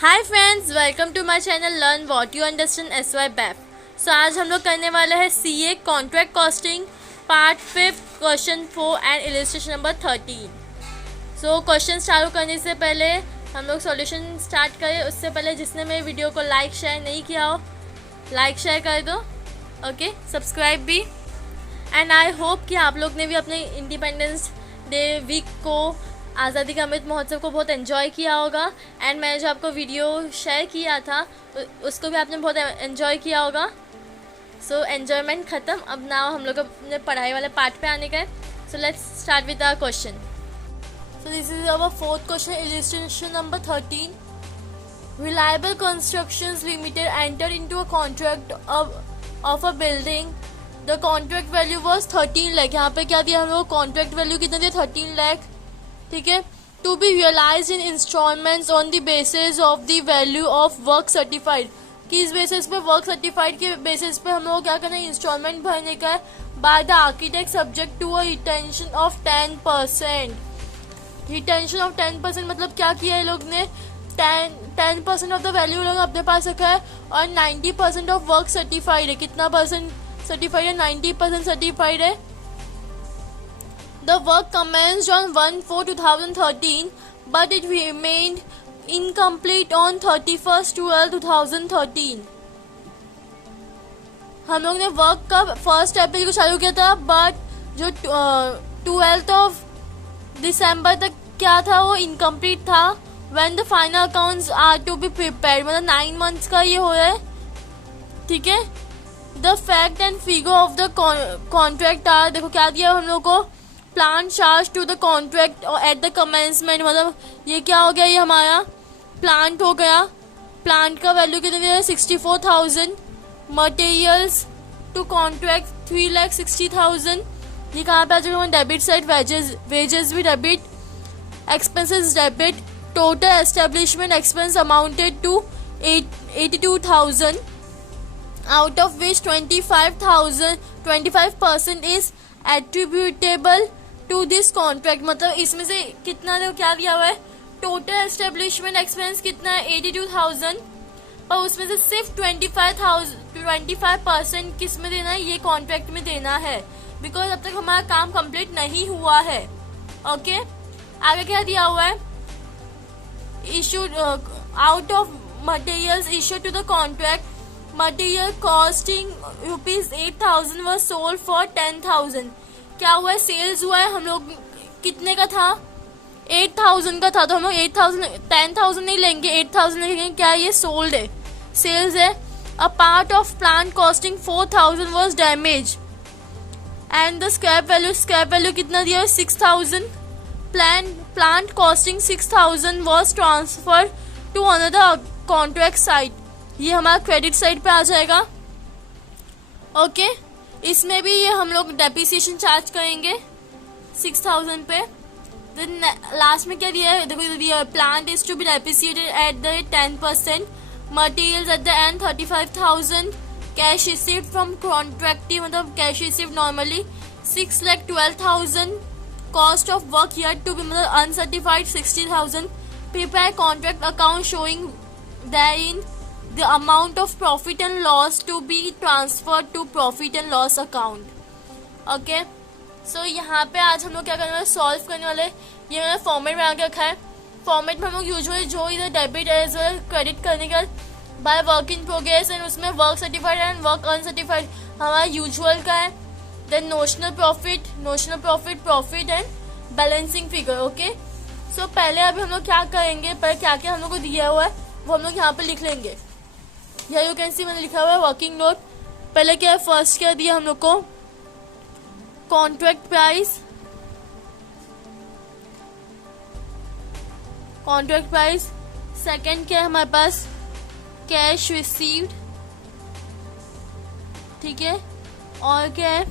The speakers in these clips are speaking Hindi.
Hi friends, welcome to my channel learn what you understand SY बैफ। सो आज हम लोग करने वाले हैं CA contract costing part 5 question 4 and illustration number 13। So question चालू करने से पहले हम लोग सॉल्यूशन स्टार्ट करें उससे पहले जिसने मेरे वीडियो को लाइक शेयर नहीं किया हो लाइक शेयर कर दो, ओके, सब्सक्राइब भी। एंड आई होप कि आप लोग ने भी अपने इंडिपेंडेंस डे वीक को, आज़ादी का अमृत महोत्सव को बहुत एंजॉय किया होगा। एंड मैंने जो आपको वीडियो शेयर किया था उसको भी आपने बहुत एंजॉय किया होगा। सो एन्जॉयमेंट ख़त्म, अब ना हम लोग अपने पढ़ाई वाले पार्ट पे आने का है। So let's start with our question. So this is our fourth question, illustration number 13। Reliable Constructions Limited entered into a contract of a building. The contract value was 13 lakh. यहाँ पे क्या दिया हम लोग, कॉन्ट्रैक्ट वैल्यू कितना दिया, 13 लाख, ठीक है। To be realise in instalments on the basis of the value of work certified. किस बेसिस पे, वर्क सर्टिफाइड के बेसिस पे हम लोग क्या करना है, इंस्टॉलमेंट भरने का है। By the architect subject to a retention of 10%। Retention of 10% मतलब क्या किया है लोग ने, 10% ऑफ द वैल्यू लोग अपने पास रखा है और 90% ऑफ वर्क सर्टिफाइड है। कितना परसेंट सर्टिफाइड है, 90% सर्टिफाइड है। The work commenced on 1/4/2013 but it remained incomplete on 31/12/2013। हम लोग ने वर्क का 1 अप्रैल को चालू किया था बट जो 12 दिसंबर तक क्या था वो इनकम्प्लीट था। When the final accounts are to be prepared, मतलब 9 months का ये हो रहा है, ठीक है। The fact and figure of the contract are, देखो क्या दिया हम लोग को, plan charge to the contract at the commencement, मतलब ये क्या हो गया, ये हमारा प्लांट हो गया। प्लांट का वैल्यू कितना दिया है, 64,000। Materials to contract 3,60,000। ये कहाँ पे आ जाएगा, डेबिट साइड, वेजेस भी debit, expenses debit. Total establishment expense amounted to 82,000, out of which 25% is attributable to this contract। मतलब इसमें से कितना दे, क्या दिया हुआ है, टोटल एस्टेब्लिशमेंट एक्सपेंस कितना है, 82,000, और उसमें से सिर्फ 25% किस में देना है, ये कॉन्ट्रैक्ट में देना है, बिकॉज अब तक हमारा काम कंप्लीट नहीं हुआ है। ओके, आगे क्या दिया हुआ है, issued out of materials issued to the contract, material costing ₹8,000 was sold for 10,000। क्या हुआ है, सेल्स हुआ है, हम लोग कितने का था, 8,000 का था, तो हम लोग 10,000 नहीं लेंगे, 8,000 लेंगे। क्या ये सोल्ड है, सेल्स है। अ part of plant costing 4,000 was damaged and the scrap value कितना दिया है, 6,000। Plant costing 6,000 was transferred to another contract site। ये हमारा क्रेडिट साइड पे आ जाएगा। ओके, इसमें भी ये हम लोग डेप्रिसिएशन चार्ज करेंगे 6,000 पे। देन लास्ट में क्या दिया है, देखो ये दिया है, plant is to be depreciated at the 10%। Materials at the end 35,000। Cash received from contractee, मतलब cash received normally 6,12,000। Cost of work yet to be, मतलब uncertified 60,000। Prepare contract account showing therein the amount of profit and loss to be transferred to profit and loss account। Okay, so यहाँ पे आज हम लोग क्या करने वाले, सॉल्व करने वाले। ये मैंने फॉर्मेट बना के रखा है। फॉर्मेट में हम लोग यूजुअली जो इधर डेबिट एज वेल क्रेडिट करने का by work in progress, and उसमें work certified and work uncertified हमारा यूजुअल का है। Then notional profit, profit and balancing figure. Okay, so पहले अभी हम लोग क्या करेंगे, पहले क्या क्या हम लोग को दिया हुआ है वो हम लोग यहाँ पे लिख लेंगे। या यू कैन सी मैंने लिखा हुआ है वर्किंग नोट। पहले क्या है, फर्स्ट क्या दिया हम लोग को, कॉन्ट्रैक्ट प्राइस, सेकंड क्या है हमारे पास, कैश रिसीव्ड, ठीक है। और क्या है,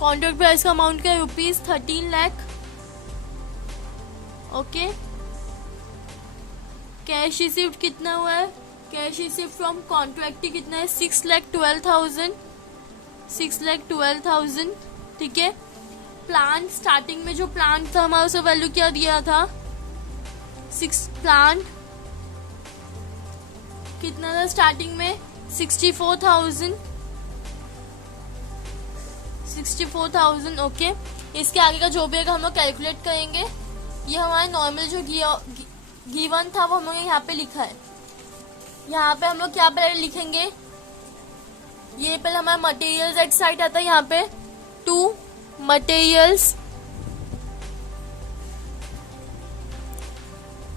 कॉन्ट्रैक्ट प्राइस का अमाउंट क्या है, ₹13 लाख। ओके, कैश रिसीव्ड कितना हुआ है, कैश रिसीव फ्रॉम कॉन्ट्रैक्ट कितना है, 6,12,000, ठीक है। प्लांट, स्टार्टिंग में जो प्लांट था हमारा उसका वैल्यू क्या दिया था, 6 प्लांट कितना था स्टार्टिंग में 64,000 ओके। इसके आगे का जो भी है हम लोग कैलकुलेट करेंगे। ये हमारा नॉर्मल जो गिवन था वो हम लोग यहाँ पे लिखा है। यहाँ पे हम लोग क्या पहले लिखेंगे, ये पहले हमारा मटेरियल्स एट साइड आता है। यहाँ पे 2 मटेरियल्स,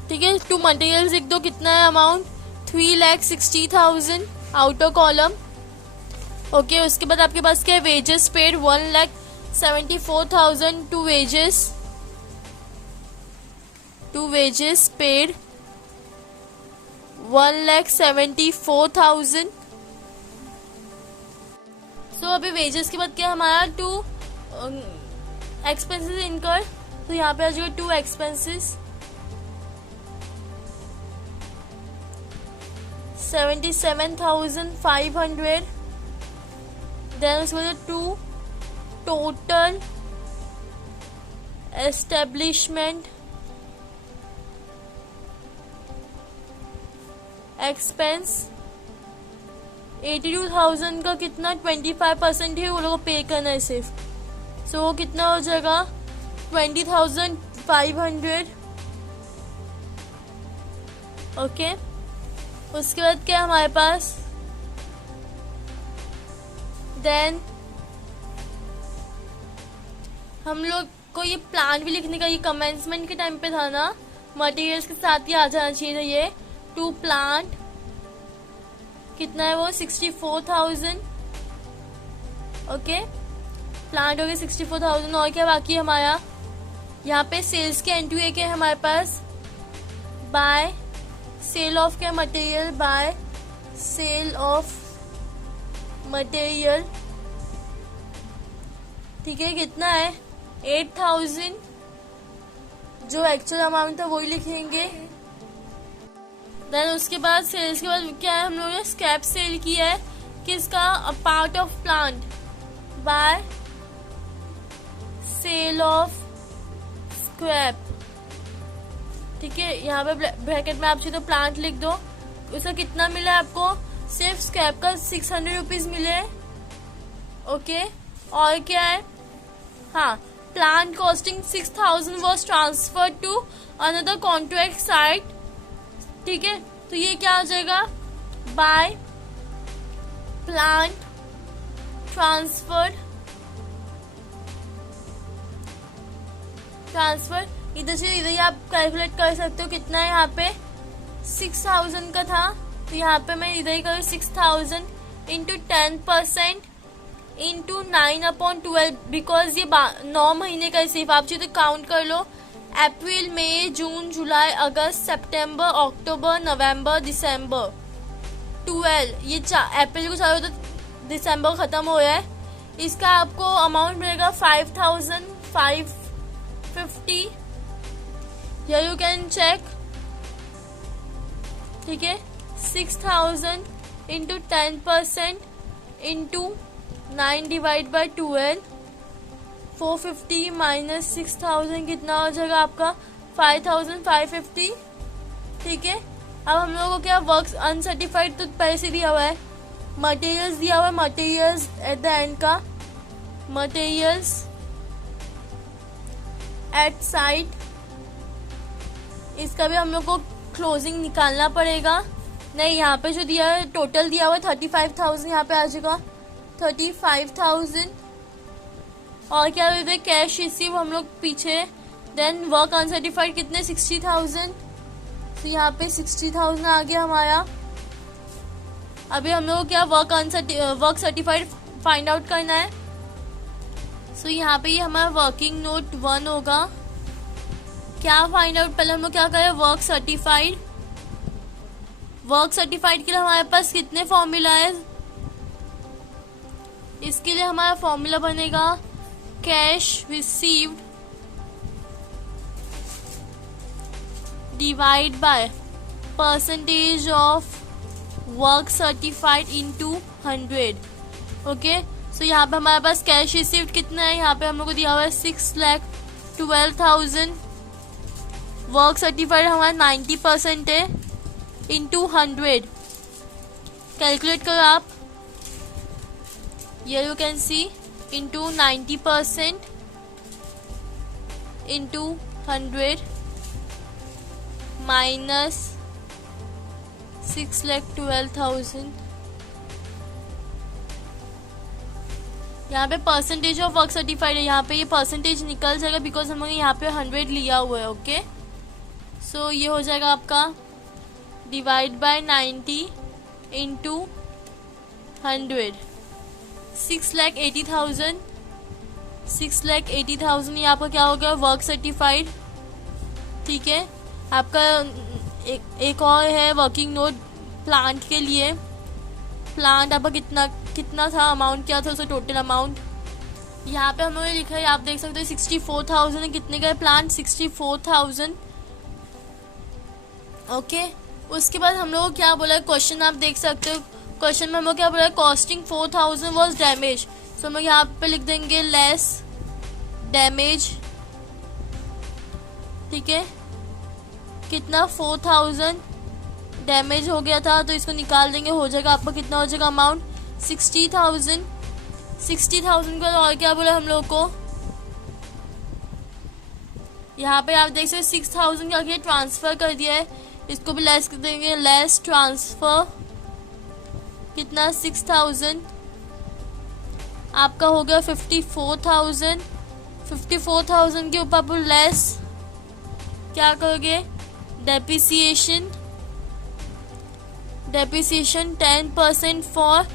ठीक है, 2 मटेरियल्स लिख दो। कितना है अमाउंट 3,60,000 आउटर कॉलम ओके। उसके बाद आपके पास क्या है, wages paid 1,74,000 to wages paid 1,74,000। So अभी वेजेस के बाद क्या है हमारा 2 एक्सपेंसेस इनकर। तो यहाँ पे आ जाएगा 2 एक्सपेंसेस 77,500। देन उसके बाद 2 टोटल एस्टेब्लिशमेंट एक्सपेंस 82,000 का कितना 25% है वो लोगों को पे करना है सिर्फ। सो वो कितना हो जाएगा 20,500 ओके। उसके बाद क्या हमारे पास, देन हम लोग को ये प्लान भी लिखने का, ये कमेंसमेंट के टाइम पे था ना, मटेरियल्स के साथ ही आ जाना चाहिए था। ये 2 प्लांट कितना है वो 64,000 ओके। प्लांट हो गया 64,000। और क्या बाकी है हमारा, यहाँ पे सेल्स के एंट्री है क्या है हमारे पास, बाय सेल ऑफ क्या material, by sale of material, ठीक है। कितना है 8,000 जो एक्चुअल अमाउंट था वही लिखेंगे। देन उसके बाद सेल्स के बाद क्या है, हम लोगों ने स्क्रैप सेल किया है किसका, a part of plant by sale of scrap, ठीक है। यहाँ पे ब्रैकेट में आप तो प्लांट लिख दो। उसका कितना मिला है आपको, सिर्फ स्क्रैप का 600 रुपीज मिले ओके। और क्या है, हाँ, plant costing 6,000 was transfer to another contract site, ठीक है। तो ये क्या हो जाएगा, बाय प्लांट ट्रांसफर इधर से इधर ही आप कैलकुलेट कर सकते हो कितना है। यहाँ पे 6,000 का था तो यहाँ पे मैं इधर ही करूँ 6,000 इंटू 10% इंटू 9/12 बिकॉज ये 9 महीने का सिर्फ आप चाहिए तो काउंट कर लो। अप्रैल, मई, जून, जुलाई, अगस्त, सितंबर, अक्टूबर, नवंबर, दिसंबर 12, ये अप्रैल को चालू तो दिसंबर खत्म हो रहा है। इसका आपको अमाउंट मिलेगा 5,550। या यू कैन चेक, ठीक है। 6,000 इंटू 10% इंटू 9/12 450 माइनस 6,000 कितना हो जाएगा आपका 5,550, ठीक है। अब हम लोगों को क्या वर्क अनसर्टिफाइड तो पहले से दिया हुआ है, मटेरियल्स दिया हुआ है, मटेरियल्स एट द एंड का, मटेरियल्स एट साइट, इसका भी हम लोग को क्लोजिंग निकालना पड़ेगा। नहीं, यहाँ पे जो दिया है टोटल दिया हुआ है 35,000, यहाँ पे आ जाएगा 35,000। और क्या बोलते हैं कैश रिसीव हम लोग पीछे। देन वर्क अनसर्टिफाइड कितने 60,000, तो यहाँ पे 60,000 आ गया हमारा। अभी हम लोग क्या वर्क सर्टिफाइड फाइंड आउट करना है। सो यहाँ पे ये हमारा वर्किंग नोट 1 होगा। क्या फाइंड आउट, पहले हम लोग क्या करें, वर्क सर्टिफाइड के लिए हमारे पास कितने फॉर्मूला है। इसके लिए हमारा फॉर्मूला बनेगा cash received divide by percentage of work certified into 100 okay. So यहाँ पे हमारे पास कैश रिसीव्ड कितना है, यहाँ पे हम लोग को दिया हुआ है 6,12,000। वर्क सर्टिफाइड हमारा 90% है इंटू 100 कैलकुलेट करो आप, here you can see into 90% into 100 minus 6,12,000। यहाँ पे परसेंटेज ऑफ वर्क सर्टिफाइड है, यहाँ पे ये परसेंटेज निकल जाएगा बिकॉज हमने यहाँ पे 100 लिया हुआ है। ओके, सो ये हो जाएगा आपका डिवाइड बाय 90 इंटू 100, 6,80,000। 6,80,000 ये आपका क्या हो गया, वर्क सर्टिफाइड। ठीक है, आपका एक और है वर्किंग नोट प्लांट के लिए। प्लांट आपका कितना था, अमाउंट क्या था, उसका टोटल अमाउंट यहाँ पे हमने लिखा है, आप देख सकते हो 64,000। कितने का है प्लांट, 64,000। ओके, उसके बाद हम लोग क्या बोला है, क्वेश्चन आप देख सकते हो, क्वेश्चन में हम लोग क्या बोला है, कॉस्टिंग 4,000 वॉज डैमेज। तो हम लोग यहाँ पे लिख देंगे लेस डैमेज। ठीक है, कितना 4,000 डैमेज हो गया था, तो इसको निकाल देंगे, हो जाएगा आपका कितना हो जाएगा अमाउंट 60,000। 60,000 का और क्या बोला हम लोग को, यहाँ पे आप देख सकते 6,000 का आगे ट्रांसफर कर दिया है, इसको भी लेस कर देंगे, लेस ट्रांसफर कितना 6,000 आपका हो गया 54,000। 54,000 के ऊपर आप लेस क्या करोगे, डेप्रिसिएशन 10% फॉर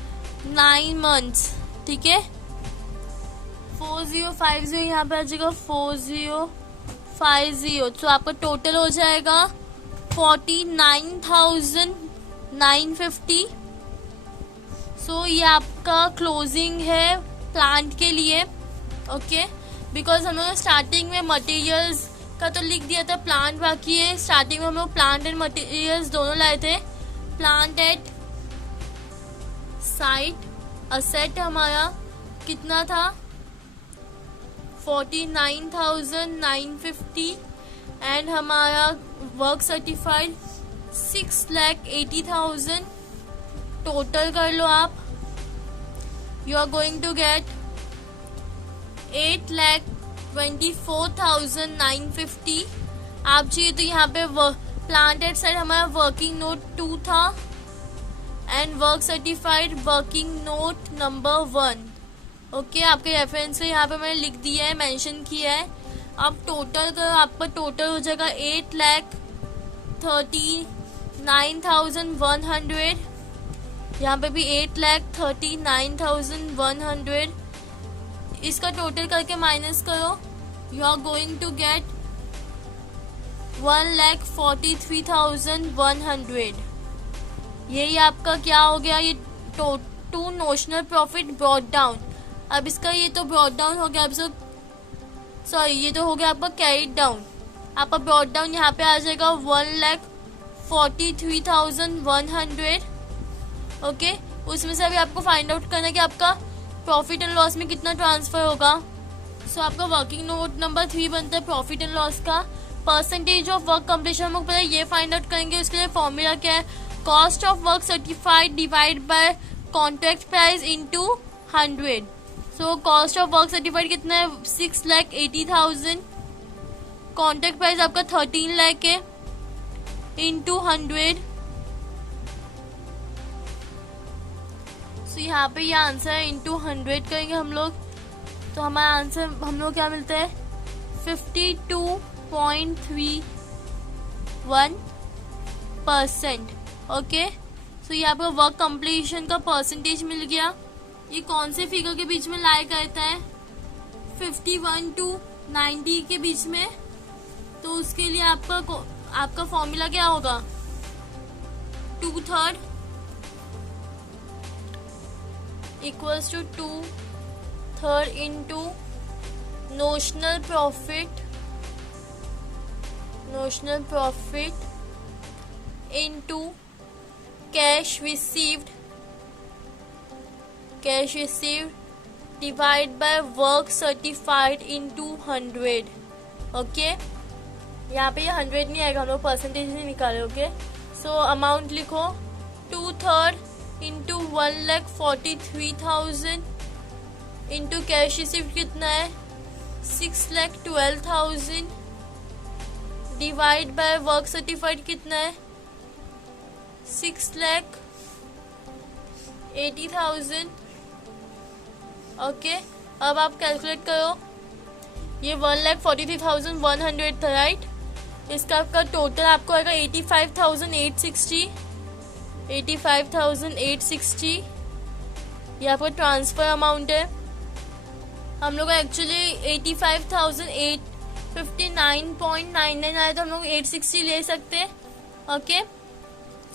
9 मंथ्स। ठीक है, 4050 यहाँ पे आ जाएगा 4050, तो आपका टोटल हो जाएगा 49,950। सो ये आपका क्लोजिंग है प्लांट के लिए। ओके, बिकॉज हम लोग स्टार्टिंग में मटेरियल्स का तो लिख दिया था, प्लांट बाकी है। स्टार्टिंग में हम लोग प्लांट एंड मटेरियल्स दोनों लाए थे। प्लांट एट साइट असेट हमारा कितना था 49,950 एंड हमारा वर्क सर्टिफाइड 6,80,000। टोटल कर लो आप, you are going to get 8,24,950। आप चाहिए तो यहाँ पे प्लांट एट साइड हमारा वर्किंग नोट 2 था and work certified working note number 1। Okay, आपके रेफरेंस से यहाँ पे मैंने लिख दिया है, मेंशन किया है। अब टोटल का आपका टोटल हो जाएगा 8,39,100। यहाँ पे भी 8,39,100। इसका टोटल करके माइनस करो, you are going to get 1,43,100। यही आपका क्या हो गया, ये to notional profit brought down. अब इसका ये तो ब्रॉट डाउन हो गया, अब सॉरी ये तो हो गया आपका कैरिड डाउन। आपका ब्रॉट डाउन यहाँ पे आ जाएगा 1,43,100। ओके, उसमें से अभी आपको फाइंड आउट करना है कि आपका प्रॉफिट एंड लॉस में कितना ट्रांसफर होगा। सो आपका वर्किंग नोट नंबर 3 बनता है प्रॉफिट एंड लॉस का। परसेंटेज ऑफ वर्क कंप्लीशन हम लोग पहले ये फाइंड आउट करेंगे। उसके लिए फॉर्मूला क्या है, cost of work certified divide by contract price into 100। So cost of work certified कितना है 6,80,000। कॉन्ट्रैक्ट प्राइस आपका 13 लाख है इनटू 100। सो यहाँ पे ये आंसर है, इंटू 100 करेंगे हम लोग तो हमारा आंसर हम लोग क्या मिलता है 52.31%। ओके, सो ये आपका वर्क कंप्लीशन का परसेंटेज मिल गया। ये कौन से फिगर के बीच में लाई करता है 51 to 90 के बीच में, तो उसके लिए आपका फॉर्मूला क्या होगा 2/3 equals to 2/3 into notional profit into cash received divide by work certified into 100। Okay, यहाँ पे ये 100 नहीं आएगा, हम लोग परसेंटेज नहीं निकाले। ओके, सो अमाउंट लिखो 2/3 इंटू 1,43,000 इंटू कैश रिसिप्ट कितना है 6,12,000 डिवाइड बाय वर्क सर्टिफाइड कितना है 6,80,000। ओके, अब आप कैलकुलेट करो, ये 1,43,100 था राइट। इसका आपका टोटल आपको आएगा 85,860। 85,860 ये आपका ट्रांसफर अमाउंट है। हम लोग एक्चुअली 85,859.99 आया तो हम लोग 860 ले सकते हैं। ओके,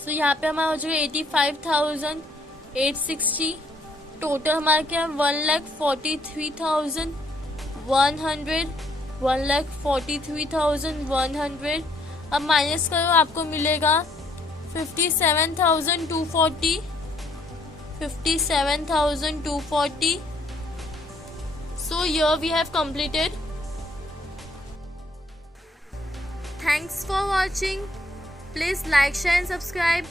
सो यहाँ पे हमारा हो जाएगा 85,860। टोटल हमारा क्या है 1,43,100। 1,43,100 अब माइनस करो, आपको मिलेगा 57,240। 57,240। So here we have completed. Thanks for watching. Please like, share and subscribe.